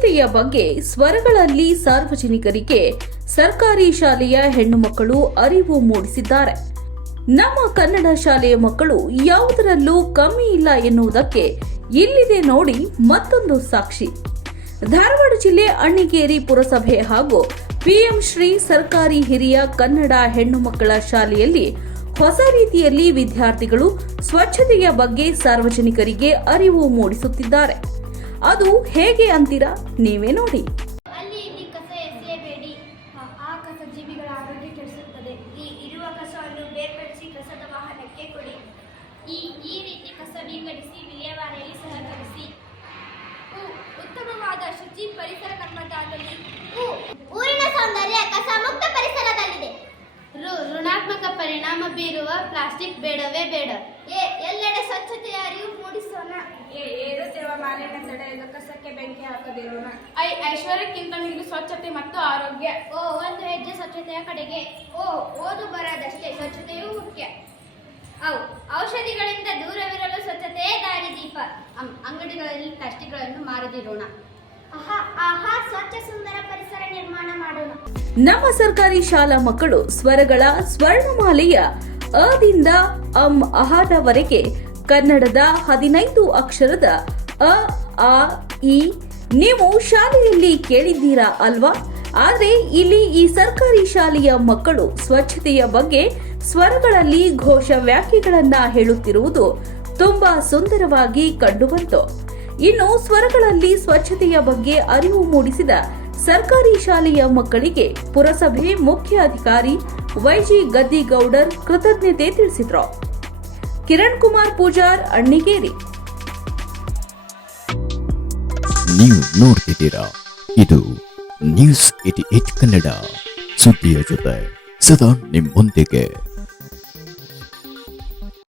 ಸ್ವಚ್ಛತೆಯ ಬಗ್ಗೆ ಸ್ವರಗಳಲ್ಲಿ ಸಾರ್ವಜನಿಕರಿಗೆ ಸರ್ಕಾರಿ ಶಾಲೆಯ ಹೆಣ್ಣು ಮಕ್ಕಳು ಅರಿವು ಮೂಡಿಸಿದ್ದಾರೆ. ನಮ್ಮ ಕನ್ನಡ ಶಾಲೆಯ ಮಕ್ಕಳು ಯಾವುದರಲ್ಲೂ ಕಮ್ಮಿ ಇಲ್ಲ ಎನ್ನುವುದಕ್ಕೆ ಇಲ್ಲಿದೆ ನೋಡಿ ಮತ್ತೊಂದು ಸಾಕ್ಷಿ. ಧಾರವಾಡ ಜಿಲ್ಲೆ ಅಣ್ಣಿಗೇರಿ ಪುರಸಭೆ ಹಾಗೂ ಪಿಎಂ ಶ್ರೀ ಸರ್ಕಾರಿ ಹಿರಿಯ ಕನ್ನಡ ಹೆಣ್ಣು ಮಕ್ಕಳ ಶಾಲೆಯಲ್ಲಿ ಹೊಸ ರೀತಿಯಲ್ಲಿ ವಿದ್ಯಾರ್ಥಿಗಳು ಸ್ವಚ್ಛತೆಯ ಬಗ್ಗೆ ಸಾರ್ವಜನಿಕರಿಗೆ ಅರಿವು ಮೂಡಿಸುತ್ತಿದ್ದಾರೆ. ಅದು ಹೇಗೆ ಅಂತೀರಾ ನೀವೇ ನೋಡಿ. ಅಲ್ಲಿ ಇಲ್ಲಿ ಕಸ ಎಸೆಯಬೇಡಿ. ಆ- ಆ ಕಸ ಜೀವಿಗಳ ಆರೋಗ್ಯ ಕೆಡಿಸುತ್ತದೆ. ಈ ಇರುವ ಕಸವನ್ನು ಬೇರ್ಪಡಿಸಿ ಕಸದ ವಾಹನಕ್ಕೆ ಕೊಡಿ. ಈ ಈ ರೀತಿ ಕಸ ವಿಂಗಡಿಸಿ ವಿಲೇವಾರಿಯಲ್ಲಿ ಸಹಕರಿಸಿ. ಉ, ಉತ್ತಮವಾದ ಶುಚಿ ಪರಿಸರ ನಮ್ಮದಾಗಲಿ ಉ, ಊರಿನ ಸೌಂದರ್ಯ ಕಸ ಮುಕ್ತ ಪರಿಸರದಲ್ಲಿದೆ. ಋ ಋಣಾತ್ಮಕ ಪರಿಣಾಮ ಬೀರುವ ಪ್ಲಾಸ್ಟಿಕ್ ಬೇಡವೇ ಬೇಡ. ತಡೆಯಲು ಕಸಕ್ಕೆ ಬೆಂಕಿ ಹಾಕದಿರೋಣ ಐ ಐಶ್ವರ್ಯಕ್ಕಿಂತ ಮಿಗಿಲು ಸ್ವಚ್ಛತೆ ಮತ್ತು ಆರೋಗ್ಯ. ಓ ಒಂದು ಹೆಜ್ಜೆ ಸ್ವಚ್ಛತೆಯ ಕಡೆಗೆ. ಓ ಓದು ಬರದಷ್ಟೇ ಸ್ವಚ್ಛತೆಯೂ ಮುಖ್ಯ. ಅವು ಔಷಧಿಗಳಿಂದ ದೂರವಿರಲು ಸ್ವಚ್ಛತೆಯೇ ದಾರಿದೀಪ ಅಂ- ಅಂಗಡಿಗಳಲ್ಲಿ ಪ್ಲಾಸ್ಟಿಕ್ಗಳನ್ನು ಮಾರದಿರೋಣ. ಆಹಾ ಆಹಾ ಸ್ವಚ್ಛ ಸುಂದರ ಪರಿಸರ ನಿರ್ಮಾಣ ಮಾಡೋಣ. ನಮ್ಮ ಸರ್ಕಾರಿ ಶಾಲಾ ಮಕ್ಕಳು ಸ್ವರಗಳ ಸ್ವರ್ಣಮಾಲೆಯ ಅದಿಂದ ಅಂ ಅಹಾದವರೆಗೆ ಕನ್ನಡದ ಹದಿನೈದು ಅಕ್ಷರದ ಅ, ಆ, ಇ. ನೀವು ಶಾಲೆಯಲ್ಲಿ ಕೇಳಿದ್ದೀರಾ ಅಲ್ವಾ? ಆದರೆ ಇಲ್ಲಿ ಈ ಸರ್ಕಾರಿ ಶಾಲೆಯ ಮಕ್ಕಳು ಸ್ವಚ್ಛತೆಯ ಬಗ್ಗೆ ಸ್ವರಗಳಲ್ಲಿ ಘೋಷ ವ್ಯಾಖ್ಯೆಗಳನ್ನ ಹೇಳುತ್ತಿರುವುದು ತುಂಬಾ ಸುಂದರವಾಗಿ ಕಂಡುಬಂತು. ಇನ್ನು ಸ್ವರಗಳಲ್ಲಿ ಸ್ವಚ್ಛತೆಯ ಬಗ್ಗೆ ಅರಿವು ಮೂಡಿಸಿದ ಸರ್ಕಾರಿ ಶಾಲೆಯ ಮಕ್ಕಳಿಗೆ ಪುರಸಭೆ ಮುಖ್ಯ ಅಧಿಕಾರಿ ವೈಜಿ ಗದ್ದಿಗೌಡರ್ ಕೃತಜ್ಞತೆ ತಿಳಿಸಿದ್ರು. ಕಿರಣ್ ಕುಮಾರ್ ಪೂಜಾರ್, ಅಣ್ಣಿಗೇರಿ. ನೀವು ನೋಡ್ತಿದ್ದೀರಾ? ಇದು ನ್ಯೂಸ್ ಏಟಿ ಏಟ್ ಕನ್ನಡ. ಸುದ್ದಿಯ ಜೊತೆ ಸದಾ ನಿಮ್ಮೊಂದಿಗೆ.